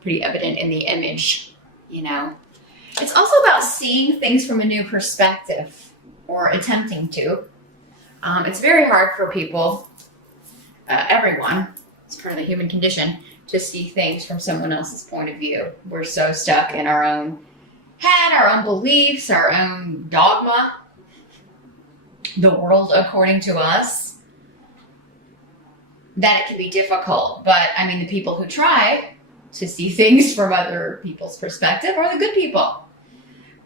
pretty evident in the image, you know. It's also about seeing things from a new perspective, or attempting to. It's very hard for people, everyone, it's part of the human condition, to see things from someone else's point of view. We're so stuck in our own head, our own beliefs, our own dogma, the world according to us, that it can be difficult. But I mean, the people who try to see things from other people's perspective are the good people.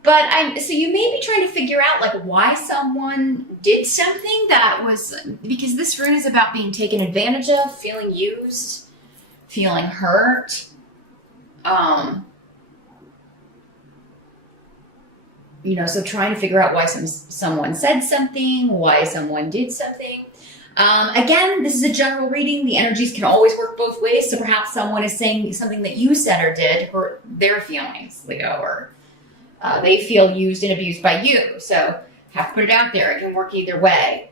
But so you may be trying to figure out like why someone did something that was, because this rune is about being taken advantage of, feeling used, feeling hurt. You know, so trying to figure out why someone said something, why someone did something. Again, this is a general reading. The energies can always work both ways. So perhaps someone is saying something that you said or did hurt their feelings, Leo, or they feel used and abused by you. So have to put it out there. It can work either way.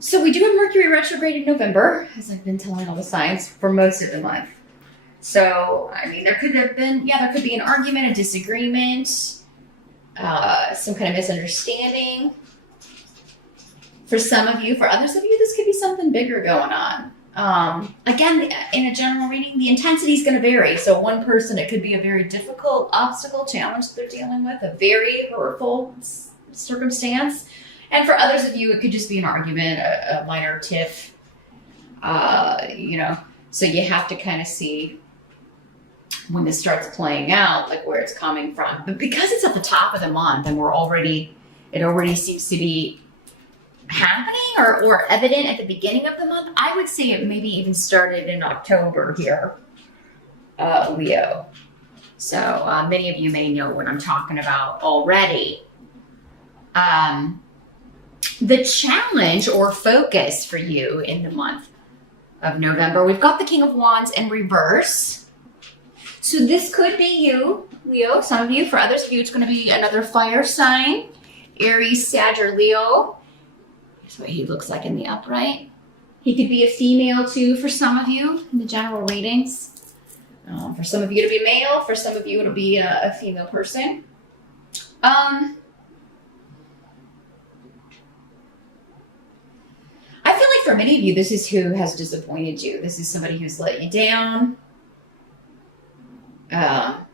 So we do have Mercury retrograde in November, as I've been telling all the signs, for most of the month. So, I mean, there could be an argument, a disagreement, some kind of misunderstanding. For some of you, for others of you, this could be something bigger going on. Again, in a general reading, the intensity is going to vary. So one person, it could be a very difficult obstacle, challenge that they're dealing with, a very hurtful circumstance. And for others of you, it could just be an argument, a minor tiff, you know. So you have to kind of see when this starts playing out, like where it's coming from. But because it's at the top of the month and it already seems to be happening or evident at the beginning of the month, I would say it maybe even started in October here, Leo. So many of you may know what I'm talking about already. The challenge or focus for you in the month of November, we've got the King of Wands in reverse. So this could be you, Leo, some of you. For others of you, it's going to be another fire sign, Aries, Sag, or Leo. That's what he looks like in the upright. He could be a female too for some of you in the general readings. For some of you, it'll be male. For some of you, it'll be a female person. I feel like for many of you, this is who has disappointed you. This is somebody who's let you down. And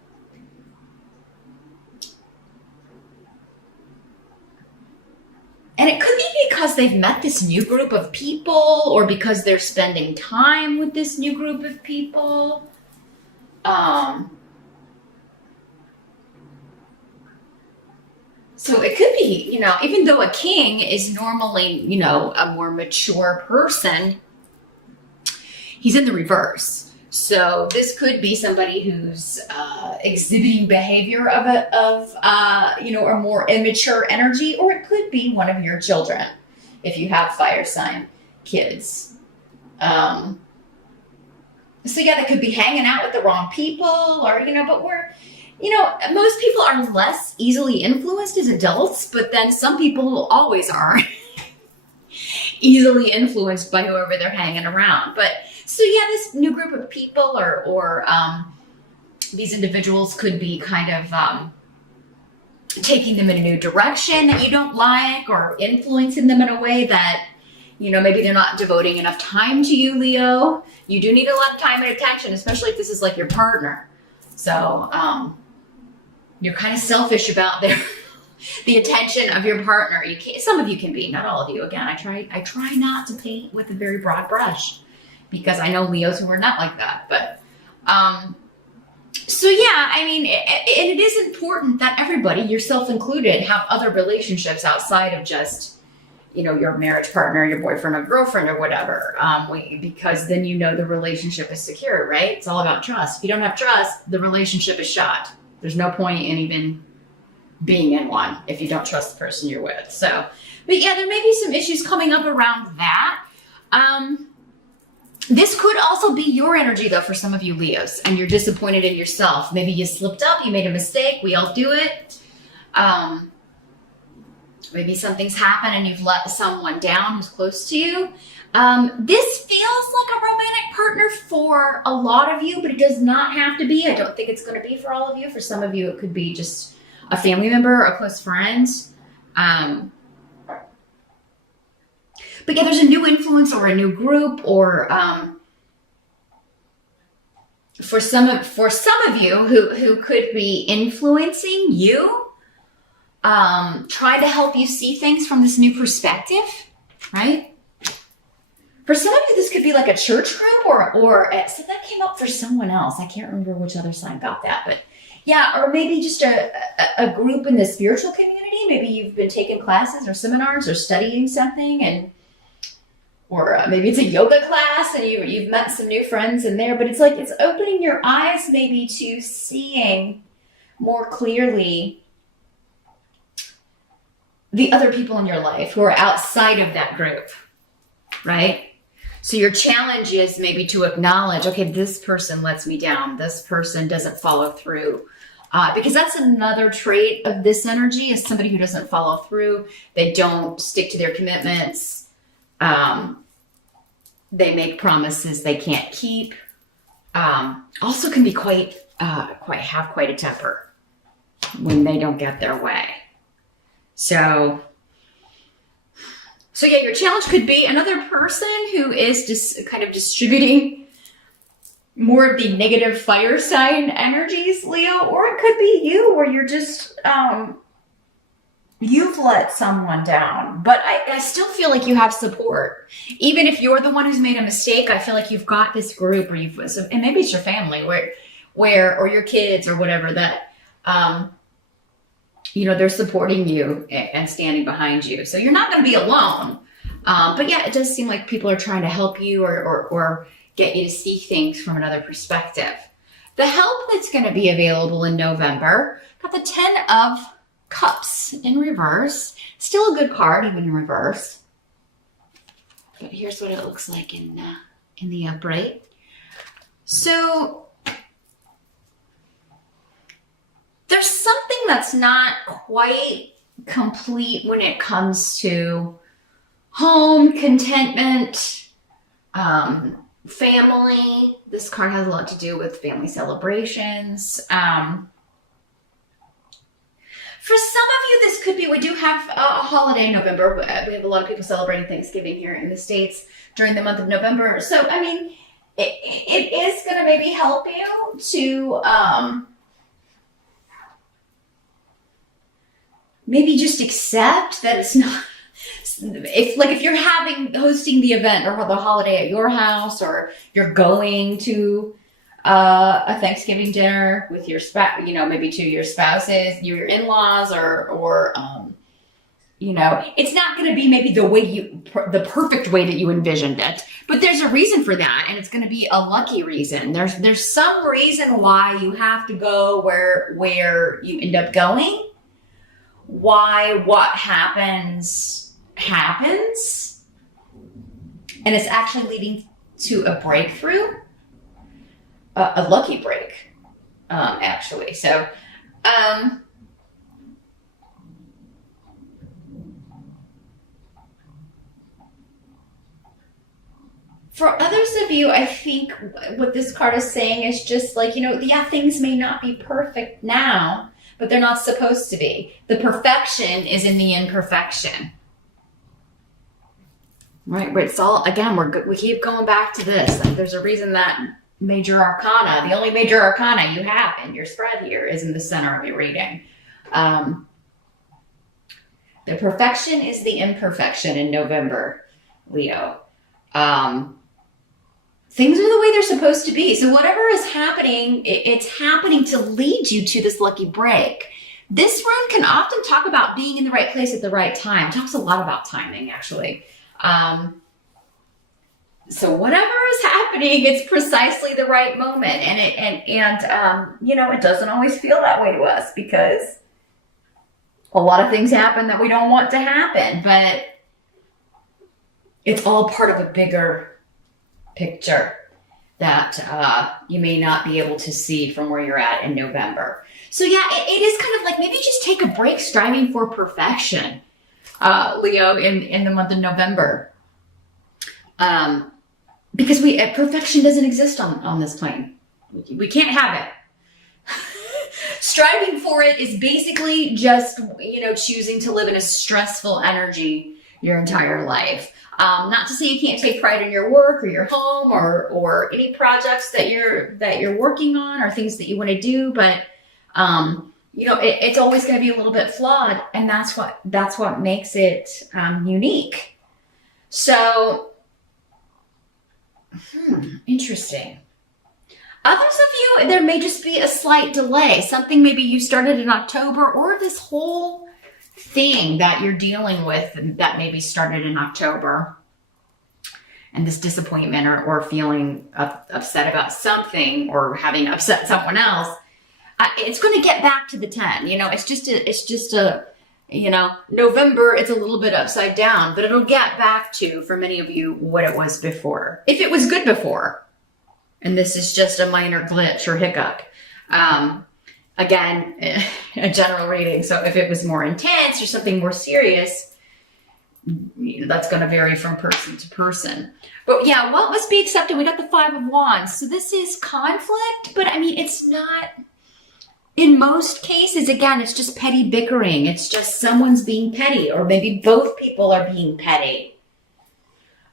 it could be because they've met this new group of people, or because they're spending time with this new group of people. So it could be, you know, even though a king is normally, you know, a more mature person, he's in the reverse. So this could be somebody who's exhibiting behavior of you know, a more immature energy, or it could be one of your children if you have fire sign kids. So yeah, they could be hanging out with the wrong people, or, you know, but you know, most people are less easily influenced as adults, but then some people always are easily influenced by whoever they're hanging around. But so yeah, this new group of people or these individuals could be kind of taking them in a new direction that you don't like, or influencing them in a way that, you know, maybe they're not devoting enough time to you, Leo. You do need a lot of time and attention, especially if this is like your partner. So you're kind of selfish about the attention of your partner. You can't, some of you can be, not all of you. Again, I try not to paint with a very broad brush, because I know Leos who are not like that. But so yeah, I mean, it is important that everybody, yourself included, have other relationships outside of just, you know, your marriage partner, your boyfriend or girlfriend or whatever, because then you know the relationship is secure, right? It's all about trust. If you don't have trust, the relationship is shot. There's no point in even being in one if you don't trust the person you're with. So, but yeah, there may be some issues coming up around that. This could also be your energy, though, for some of you Leos, and you're disappointed in yourself. Maybe you slipped up, you made a mistake. We all do it. Maybe something's happened and you've let someone down who's close to you. This feels like a romantic partner for a lot of you, but it does not have to be. I don't think it's going to be for all of you. For some of you, it could be just a family member, a close friend. But yeah, there's a new influence or a new group, or for some of you who could be influencing you, try to help you see things from this new perspective, right? For some of you, this could be like a church group, or so that came up for someone else. I can't remember which other sign got that, but yeah, or maybe just a group in the spiritual community. Maybe you've been taking classes or seminars or studying something, or maybe it's a yoga class and you've met some new friends in there. But it's like it's opening your eyes maybe to seeing more clearly the other people in your life who are outside of that group, right? So your challenge is maybe to acknowledge, okay, this person lets me down. This person doesn't follow through. Because that's another trait of this energy, is somebody who doesn't follow through. They don't stick to their commitments. They make promises they can't keep. Also can be quite a temper when they don't get their way. So yeah, your challenge could be another person who is just kind of distributing more of the negative fire sign energies, Leo, or it could be you, where you're just, you've let someone down. But I still feel like you have support. Even if you're the one who's made a mistake, I feel like you've got this group, or and maybe it's your family, or your kids or whatever, that, they're supporting you and standing behind you. So you're not going to be alone. But yeah, it does seem like people are trying to help you or get you to see things from another perspective. The help that's going to be available in November, got the 10 of Cups in reverse. Still a good card, even in reverse. But here's what it looks like in the upright. So there's something that's not quite complete when it comes to home, contentment, family. This card has a lot to do with family celebrations. For some of you, this could be, we do have a holiday in November. We have a lot of people celebrating Thanksgiving here in the States during the month of November. So, I mean, it is going to maybe help you to maybe just accept that it's not, if you're hosting the event or the holiday at your house, or you're going to a Thanksgiving dinner with your spouse, maybe to your spouses, your in-laws, or it's not going to be maybe the perfect way that you envisioned it, but there's a reason for that, and it's going to be a lucky reason. There's some reason why you have to go where you end up going, why what happens, and it's actually leading to a breakthrough. A lucky break, actually. So, for others of you, I think what this card is saying is just like, things may not be perfect now, but they're not supposed to be. The perfection is in the imperfection. Right? But it's all, again, we keep going back to this. Like, there's a reason that major arcana, the only major arcana you have in your spread here, is in the center of your reading. The perfection is the imperfection in November, Leo. Things are the way they're supposed to be. So whatever is happening, it's happening to lead you to this lucky break. This rune can often talk about being in the right place at the right time. It talks a lot about timing, actually. So whatever is happening, it's precisely the right moment. And it doesn't always feel that way to us, because a lot of things happen that we don't want to happen, but it's all part of a bigger picture that you may not be able to see from where you're at in November. So yeah, it is kind of like, maybe just take a break striving for perfection, Leo, in the month of November. because perfection doesn't exist on this plane. We can't have it. Striving for it is basically just, choosing to live in a stressful energy your entire life. Not to say you can't take pride in your work or your home or any projects that you're working on or things that you want to do, but it's always going to be a little bit flawed, and that's what makes it unique. So, interesting. Others of you, there may just be a slight delay. Something maybe you started in October, or this whole thing that you're dealing with that maybe started in October. And this disappointment or feeling upset about something or having upset someone else, it's going to get back to the 10. It's just a November, it's a little bit upside down, but it'll get back to, for many of you, what it was before. If it was good before. And this is just a minor glitch or hiccup. Again, a general reading. So if it was more intense or something more serious, that's going to vary from person to person. But yeah, what must be accepted? We got the 5 of Wands. So this is conflict, but it's not, in most cases, again, it's just petty bickering. It's just someone's being petty, or maybe both people are being petty.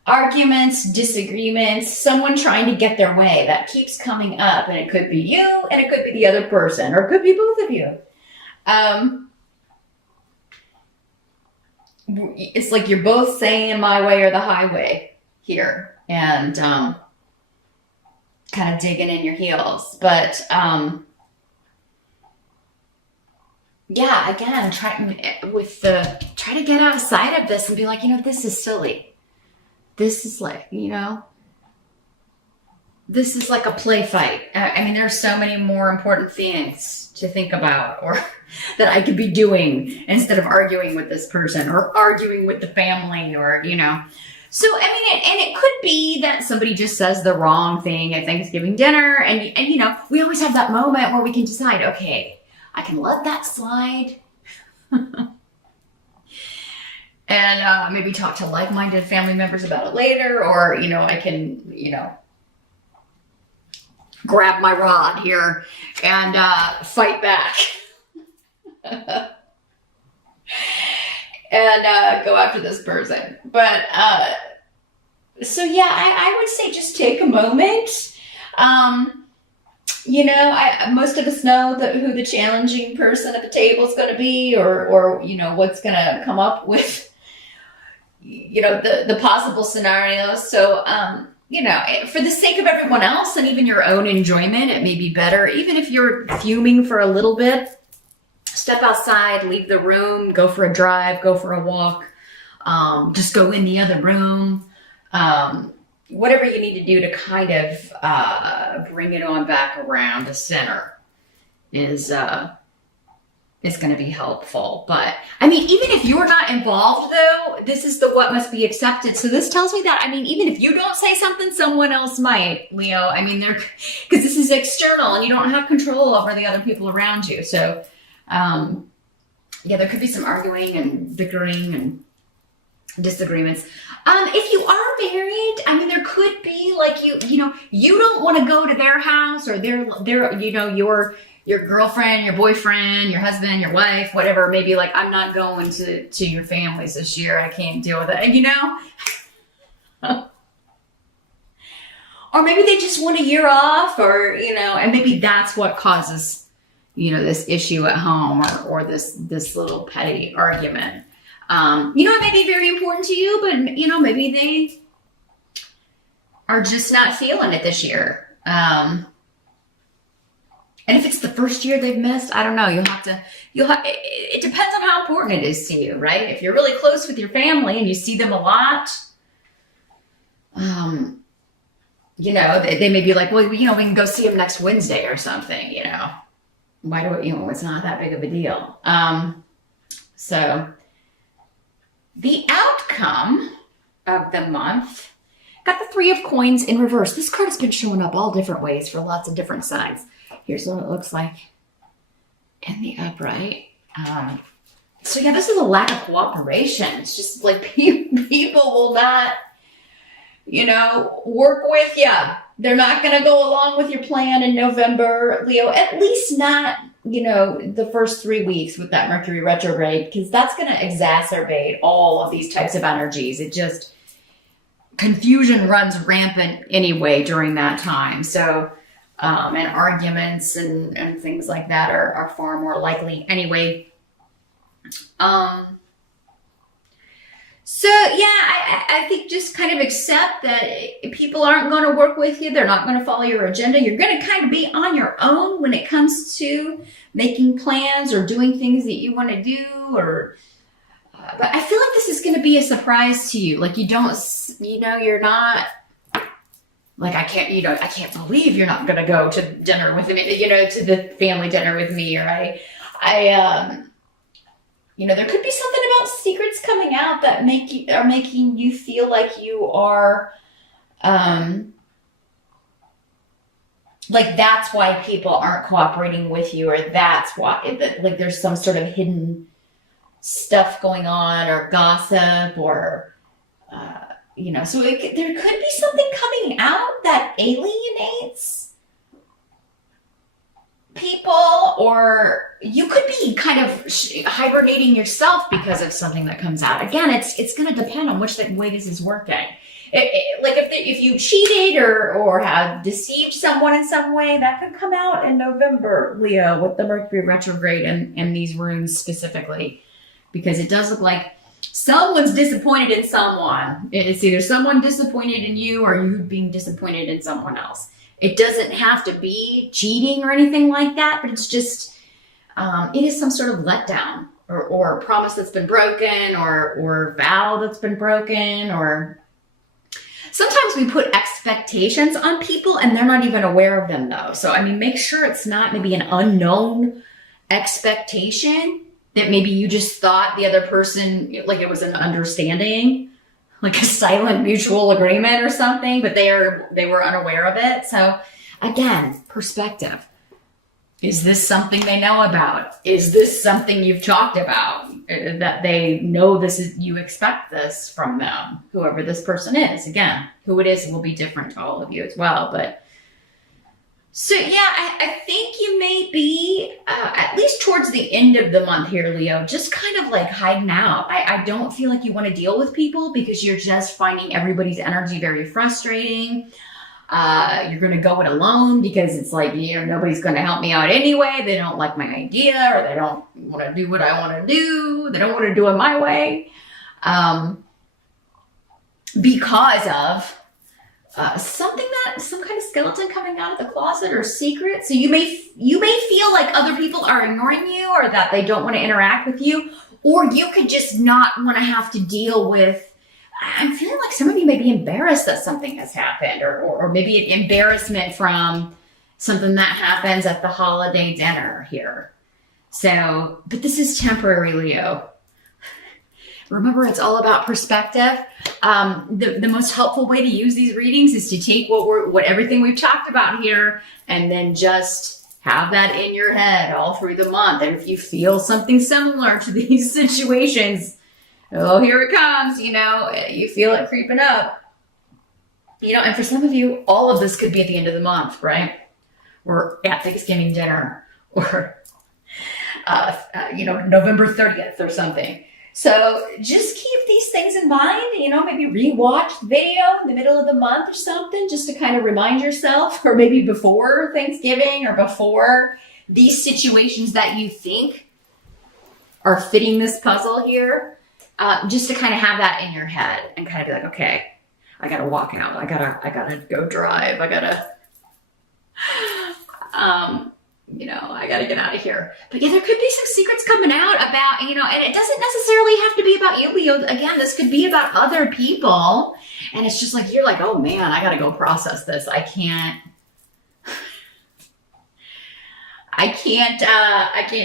Arguments, disagreements, someone trying to get their way. That keeps coming up, and it could be you, and it could be the other person, or it could be both of you. It's like you're both saying my way or the highway here, and kind of digging in your heels. But yeah, again, try to get outside of this and be like, this is silly. This is like, this is like a play fight. There's so many more important things to think about, or that I could be doing instead of arguing with this person or arguing with the family, or, So, and it could be that somebody just says the wrong thing at Thanksgiving dinner. And we always have that moment where we can decide, okay, I can let that slide. And maybe talk to like-minded family members about it later, or, I can, grab my rod here and fight back. And go after this person. But, so yeah, I would say just take a moment. Most of us know who the challenging person at the table is going to be, or what's going to come up with, the possible scenarios. So, for the sake of everyone else and even your own enjoyment, it may be better, even if you're fuming for a little bit, step outside, leave the room, go for a drive, go for a walk, just go in the other room, whatever you need to do to kind of bring it on back around to center is going to be helpful. But even if you're not involved, though, this is the what must be accepted. So this tells me that, even if you don't say something, someone else might, Leo. Because this is external and you don't have control over the other people around you. So, there could be some arguing and bickering and disagreements. If you are married, there could be like you don't want to go to their house, or your girlfriend, your boyfriend, your husband, your wife, whatever, maybe like, I'm not going to your families this year. I can't deal with it. And or maybe they just want a year off, or, and maybe that's what causes, this issue at home, or this little petty argument. It may be very important to you, but, maybe they are just not feeling it this year. And if it's the first year they've missed, I don't know. It depends on how important it is to you, right? If you're really close with your family and you see them a lot, they may be like, well, we can go see them next Wednesday or something, Why do it, it's not that big of a deal. So the outcome of the month, got the 3 of Coins in reverse. This card has been showing up all different ways for lots of different signs. Here's what it looks like in the upright. So yeah, this is a lack of cooperation. It's just like people will not, work with you. They're not going to go along with your plan in November, Leo, at least not, the first 3 weeks with that Mercury retrograde, because that's going to exacerbate all of these types of energies. It just, confusion runs rampant anyway during that time. So, and arguments and things like that are far more likely anyway. So yeah, I think just kind of accept that people aren't going to work with you. They're not going to follow your agenda. You're going to kind of be on your own when it comes to making plans or doing things that you want to do. But I feel like this is going to be a surprise to you. Like you're not like, I can't believe you're not going to go to dinner with me, to the family dinner with me, or there could be something about secrets coming out that are making you feel like you are, like that's why people aren't cooperating with you, or that's why, like there's some sort of hidden stuff going on, or gossip, or, so there could be something coming out that alienates people, or you could be kind of hibernating yourself because of something that comes out. Again, it's going to depend on which way this is working. Like if you cheated or have deceived someone in some way, that could come out in November, Leo, with the Mercury retrograde and these runes specifically, because it does look like someone's disappointed in someone. It's either someone disappointed in you or you being disappointed in someone else. It doesn't have to be cheating or anything like that, but it's just, it is some sort of letdown or promise that's been broken or vow that's been broken, or sometimes we put expectations on people and they're not even aware of them though. So, make sure it's not maybe an unknown expectation that maybe you just thought the other person, like it was an understanding, like a silent mutual agreement or something, but they were unaware of it. So again, perspective. Is this something they know about? Is this something you've talked about? That they know you expect this from them, whoever this person is. Again, who it is will be different to all of you as well. But so yeah, I think you may be, at least towards the end of the month here, Leo, just kind of like hiding out. I don't feel like you want to deal with people because you're just finding everybody's energy very frustrating. You're going to go it alone because it's like, nobody's going to help me out anyway. They don't like my idea, or they don't want to do what I want to do. They don't want to do it my way. Because of some kind of skeleton coming out of the closet or secret. So you may feel like other people are ignoring you, or that they don't want to interact with you, or you could just not want to have to deal with. I'm feeling like some of you may be embarrassed that something has happened, or maybe an embarrassment from something that happens at the holiday dinner here. So, but this is temporary, Leo. Remember, it's all about perspective. The most helpful way to use these readings is to take what everything we've talked about here, and then just have that in your head all through the month. And if you feel something similar to these situations, oh, here it comes, you feel it creeping up. And for some of you, all of this could be at the end of the month, right? Or at Thanksgiving dinner, or, November 30th or something. So just keep these things in mind, maybe rewatch the video in the middle of the month or something, just to kind of remind yourself, or maybe before Thanksgiving or before these situations that you think are fitting this puzzle here, just to kind of have that in your head and kind of be like, okay, I got to walk out. I gotta go drive. I got to get out of here. But yeah, there could be some secrets coming out about, and it doesn't necessarily have to be about you, Leo. Again, this could be about other people. And it's just like, you're like, oh man, I got to go process this. I can't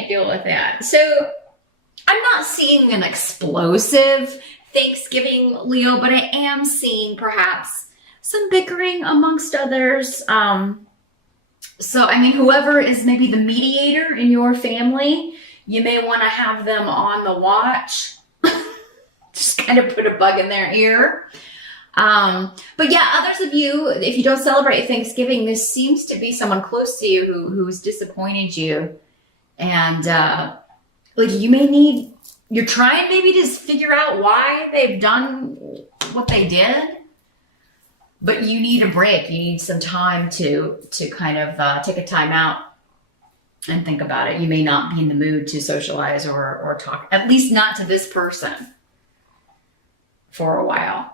deal with that. So I'm not seeing an explosive Thanksgiving, Leo, but I am seeing perhaps some bickering amongst others. So, whoever is maybe the mediator in your family, you may want to have them on the watch. Just kind of put a bug in their ear. But yeah, others of you, if you don't celebrate Thanksgiving, this seems to be someone close to you who's disappointed you. And like you may need, you're trying maybe to figure out why they've done what they did, but you need a break. You need some time to kind of take a time out and think about it. You may not be in the mood to socialize or talk, at least not to this person for a while.